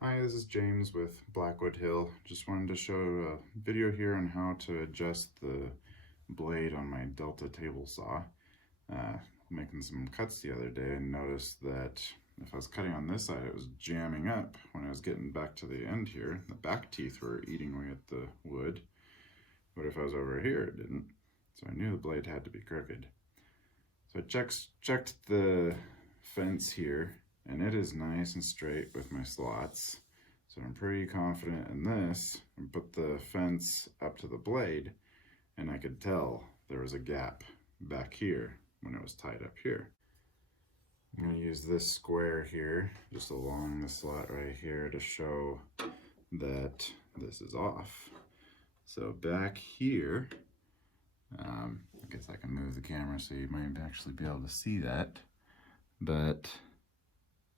Hi, this is James with Blackwood Hill. Just wanted to show a video here on how to adjust the blade on my Delta table saw. Making some cuts the other day and noticed that if I was cutting on this side, it was jamming up. When I was getting back to the end here, the back teeth were eating away at the wood. But if I was over here, it didn't. So I knew the blade had to be crooked. So I checked the fence here, and it is nice and straight with my slots. So I'm pretty confident in this. I put the fence up to the blade, and I could tell there was a gap back here when it was tied up here. I'm going to use this square here, just along the slot right here, to show that this is off. So back here, I guess I can move the camera so you might actually be able to see that, but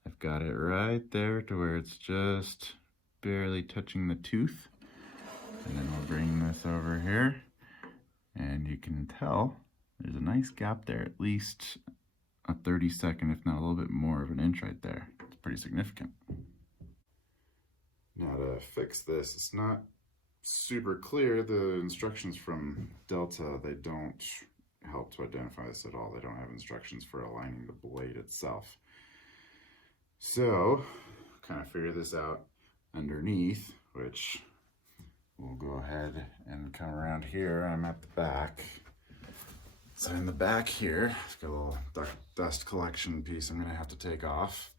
I've got it right there to where it's just barely touching the tooth. And then we'll bring this over here, and you can tell there's a nice gap there, at least a 32nd, if not a little bit more of an inch right there. It's pretty significant. Now to fix this, it's not super clear. The instructions from Delta, they don't help to identify this at all. They don't have instructions for aligning the blade itself. So, kind of figure this out underneath, which we'll go ahead and come around here. I'm at the back. So in the back here, I've got a little dust collection piece I'm gonna have to take off.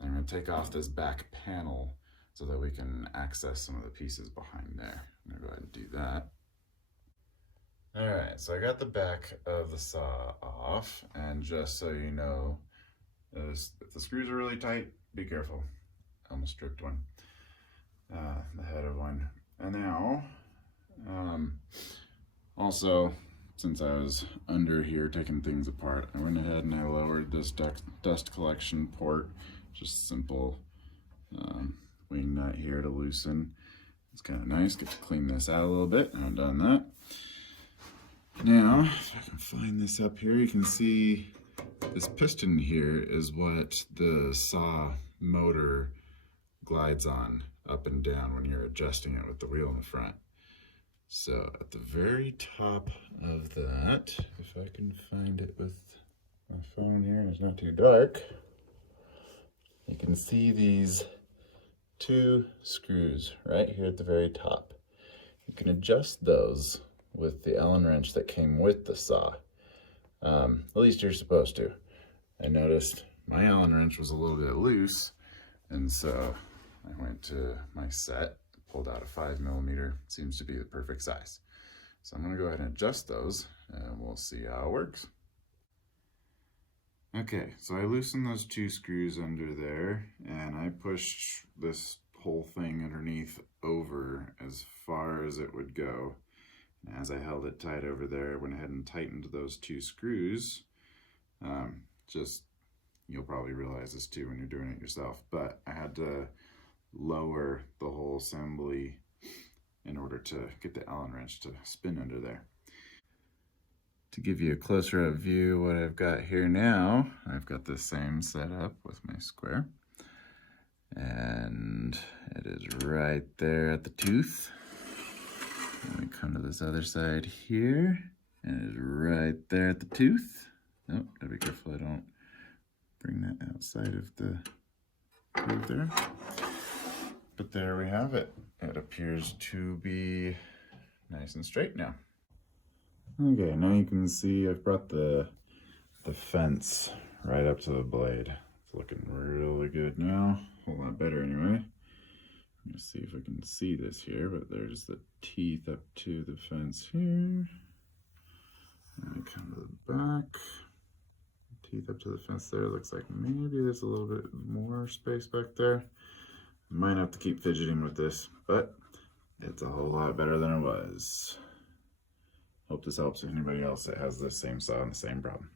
I'm gonna take off this back panel so that we can access some of the pieces behind there. I'm gonna go ahead and do that. All right, so I got the back of the saw off, and just so you know, if the screws are really tight, be careful. I almost stripped one, the head of one. And now, also, since I was under here taking things apart, I went ahead and I lowered this dust collection port. Just simple wing nut here to loosen. It's kind of nice, get to clean this out a little bit. I've done that. Now, if I can find this up here, you can see this piston here is what the saw motor glides on up and down when you're adjusting it with the wheel in the front. So at the very top of that, if I can find it with my phone here and it's not too dark, you can see these two screws right here at the very top. You can adjust those with the Allen wrench that came with the saw. At least you're supposed to. I noticed my Allen wrench was a little bit loose, and so I went to my set, pulled out a 5mm. Seems to be the perfect size. So I'm gonna go ahead and adjust those, and we'll see how it works. Okay, so I loosened those two screws under there, and I pushed this whole thing underneath over as far as it would go. As I held it tight over there, I went ahead and tightened those two screws. You'll probably realize this too when you're doing it yourself, but I had to lower the whole assembly in order to get the Allen wrench to spin under there. To give you a closer up view, what I've got here now, I've got the same setup with my square, and it is right there at the tooth. Let me come to this other side here, and it is right there at the tooth. Oh, gotta be careful I don't bring that outside of the groove there. But there we have it. It appears to be nice and straight now. Okay, now you can see I've brought the fence right up to the blade. It's looking really good now. A whole lot better anyway. I'm gonna see if I can see this here, but there's the teeth up to the fence here. And I come to the back. Teeth up to the fence there. Looks like maybe there's a little bit more space back there. Might have to keep fidgeting with this, but it's a whole lot better than it was. Hope this helps anybody else that has the same saw and the same problem.